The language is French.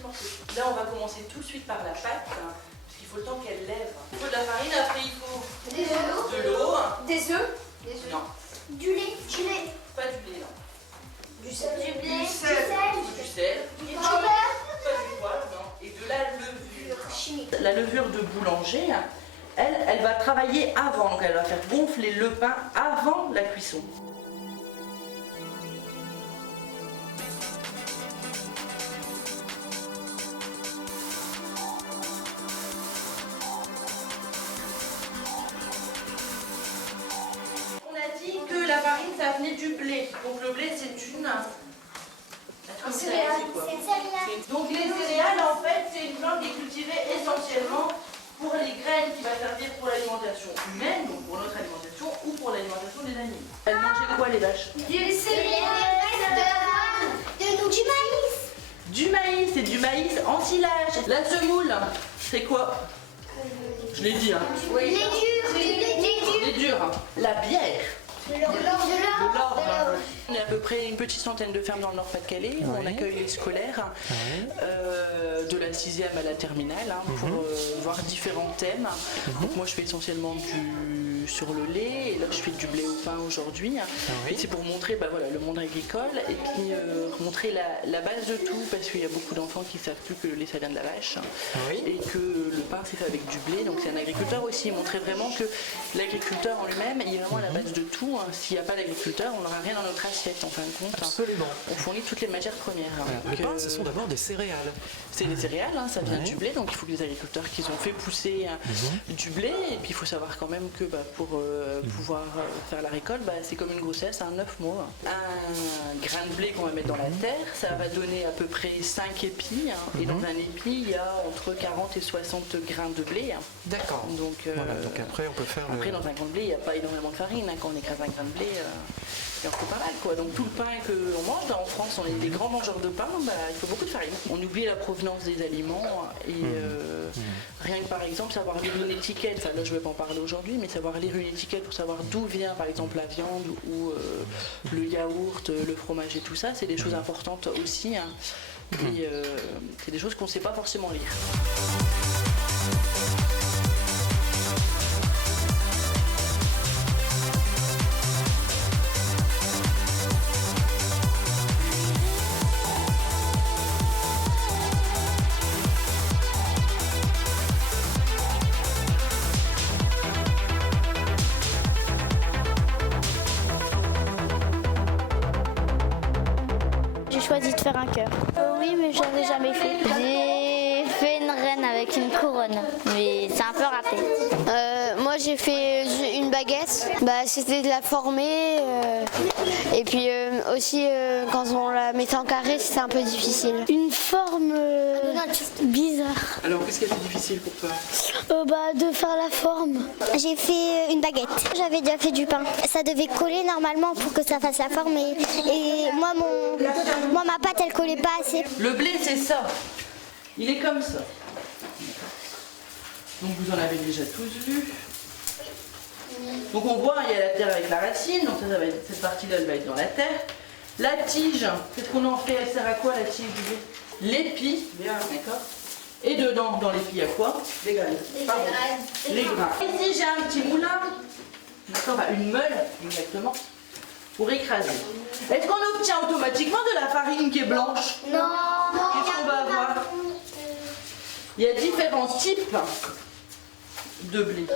petits morceaux. Là, on va commencer tout de suite par la pâte, hein, parce qu'il faut le temps qu'elle lève. Il faut de la farine, après il faut de l'eau. Des œufs. Non. Du lait. Du lait. Pas du lait, non. Du sel. Du blé. Du sel. Du Pas beurre. du poivre, non. Et de la levure. Chimique. La levure de boulanger, hein, elle va travailler avant, donc elle va faire gonfler le pain avant la cuisson. On a dit que la farine ça venait du blé, donc le blé c'est une... Céréales. C'est une céréale. Donc les céréales en fait c'est une plante qui est cultivée essentiellement pour les graines qui va servir pour l'alimentation humaine, donc pour notre alimentation ou pour l'alimentation des animaux. Elles mangeaient quoi les vaches? Des céréales. Du maïs. Du maïs, c'est du maïs ensilage. La semoule, c'est quoi? Je l'ai dit hein. Les durs. Les durs. Hein. La bière. De l'or. On est à peu près une petite centaine de fermes dans le Nord-Pas-de-Calais. On accueille les scolaires de la 6e à la terminale pour voir différents thèmes. Donc moi je fais essentiellement sur le lait et là je fais du blé au pain aujourd'hui. Et c'est pour montrer voilà, le monde agricole et puis montrer la base de tout parce qu'il y a beaucoup d'enfants qui ne savent plus que le lait ça vient de la vache et que le pain c'est fait avec du blé. Donc c'est un agriculteur aussi. Montrer vraiment que l'agriculteur en lui-même il est vraiment à la base de tout. S'il n'y a pas d'agriculteur, on n'aura rien dans notre assiette en fin de compte. Absolument. On fournit toutes les matières premières. Voilà. Le pain, ce sont d'abord des céréales. C'est des céréales, ça vient du blé, donc il faut que les agriculteurs qui ont fait pousser du blé. Et puis il faut savoir quand même que pour pouvoir faire la récolte, c'est comme une grossesse, 9 mois. Un grain de blé qu'on va mettre dans la terre, ça va donner à peu près 5 épis. Et dans un épi, il y a entre 40 et 60 grains de blé. D'accord. Donc, voilà, donc après, on peut faire après, dans un grain de blé, il n'y a pas énormément de farine. Quand on écrase un grain de blé, il en faut pas mal. Quoi. Donc tout le pain qu'on mange, en France, on est des grands mangeurs de pain, il faut beaucoup de farine. On oublie la provenance des aliments et rien que par exemple savoir lire une étiquette, ça, là je ne vais pas en parler aujourd'hui, mais savoir lire une étiquette pour savoir d'où vient par exemple la viande ou le yaourt, le fromage et tout ça, c'est des choses importantes aussi. Et c'est des choses qu'on ne sait pas forcément lire. J'ai choisi de faire un cœur. Oui, mais je l'avais jamais fait. J'ai fait une reine avec une couronne, mais c'est un peu raté. Moi j'ai fait une baguette, c'était de la former et puis aussi quand on la mettait en carré c'était un peu difficile. Une forme bizarre. Alors qu'est-ce qui est difficile pour toi? De faire la forme. J'ai fait une baguette. J'avais déjà fait du pain. Ça devait coller normalement pour que ça fasse la forme et moi ma pâte elle collait pas assez. Le blé c'est ça, il est comme ça. Donc vous en avez déjà tous vu. Donc on voit, il y a la terre avec la racine, donc ça va être, cette partie-là elle va être dans la terre. La tige, qu'est-ce qu'on en fait? Elle sert à quoi la tige du blé? L'épi, bien, d'accord. Et dedans, dans l'épi, il y a quoi? Des graines. Pardon. Les grains. Ici j'ai un petit moulin, d'accord, une meule, exactement, pour écraser. Est-ce qu'on obtient automatiquement de la farine qui est blanche? Non. Qu'est-ce qu'on va avoir? Il y a différents types de blé.